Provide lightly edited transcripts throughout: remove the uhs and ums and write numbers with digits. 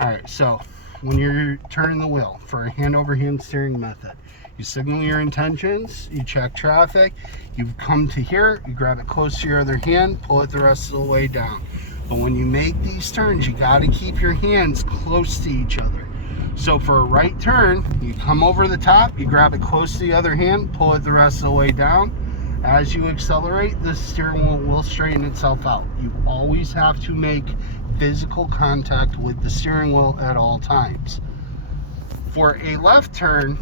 All right, so when you're turning the wheel for a hand-over-hand steering method, you signal your intentions, you check traffic, you come to here, you grab it close to your other hand, pull it the rest of the way down. But when you make these turns, you got to keep your hands close to each other. So for a right turn, you come over the top, you grab it close to the other hand, pull it the rest of the way down. As you accelerate, the steering wheel will straighten itself out. You always have to make physical contact with the steering wheel at all times. For a left turn,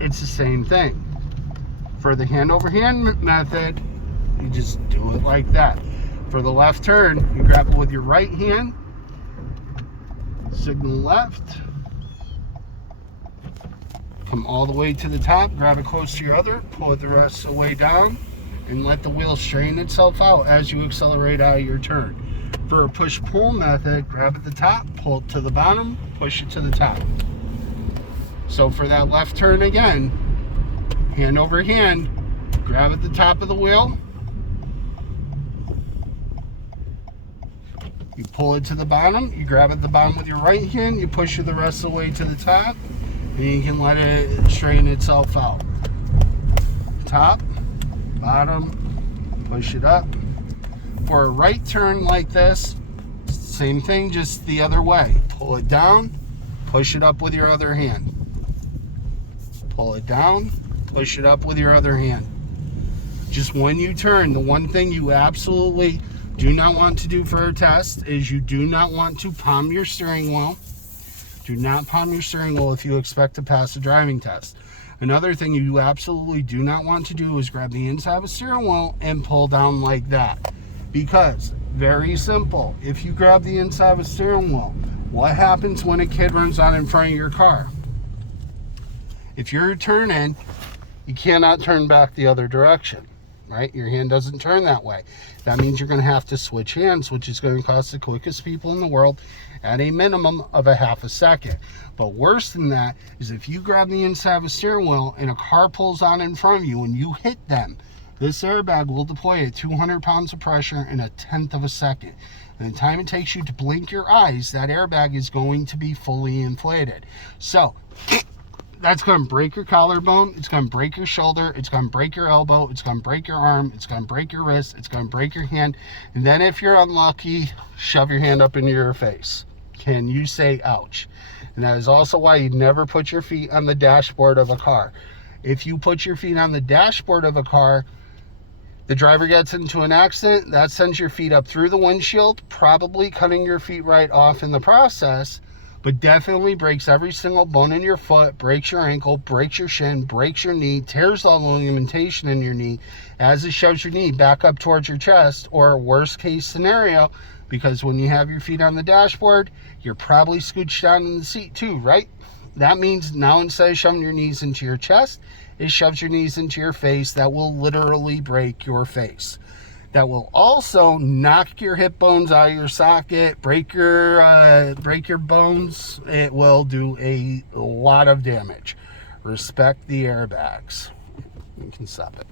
it's the same thing. For the hand-over-hand method, you just do it like that. For the left turn, you grab it with your right hand, signal left, come all the way to the top, grab it close to your other, pull it the rest of the way down, and let the wheel straighten itself out as you accelerate out of your turn. For a push-pull method, grab at the top, pull it to the bottom, push it to the top. So for that left turn again, hand over hand, grab at the top of the wheel, you pull it to the bottom, you grab at the bottom with your right hand, you push it the rest of the way to the top, and you can let it straighten itself out. Top, bottom, push it up. For a right turn like this, same thing, just the other way. Pull it down, push it up with your other hand. Pull it down, push it up with your other hand. Just when you turn, the one thing you absolutely do not want to do for a test is you do not want to palm your steering wheel. Do not palm your steering wheel if you expect to pass a driving test. Another thing you absolutely do not want to do is grab the inside of a steering wheel and pull down like that. Because, very simple, if you grab the inside of a steering wheel, what happens when a kid runs out in front of your car? If you're turning, you cannot turn back the other direction, right? Your hand doesn't turn that way. That means you're going to have to switch hands, which is going to cost the quickest people in the world at a minimum of a half a second. But worse than that is if you grab the inside of a steering wheel and a car pulls on in front of you and you hit them, this airbag will deploy at 200 pounds of pressure in a tenth of a second. And the time it takes you to blink your eyes, that airbag is going to be fully inflated. So that's going to break your collarbone, it's going to break your shoulder, it's going to break your elbow, it's going to break your arm, it's going to break your wrist, it's going to break your hand, and then if you're unlucky, shove your hand up into your face. Can you say ouch? And that is also why you never put your feet on the dashboard of a car. If you put your feet on the dashboard of a car, the driver gets into an accident, that sends your feet up through the windshield, probably cutting your feet right off in the process, but definitely breaks every single bone in your foot, breaks your ankle, breaks your shin, breaks your knee, tears all the ligamentation in your knee as it shoves your knee back up towards your chest, or worst case scenario, because when you have your feet on the dashboard, you're probably scooched down in the seat too, right? That means now instead of shoving your knees into your chest, it shoves your knees into your face. That will literally break your face. That will also knock your hip bones out of your socket, break your bones. It will do a lot of damage. Respect the airbags. You can stop it.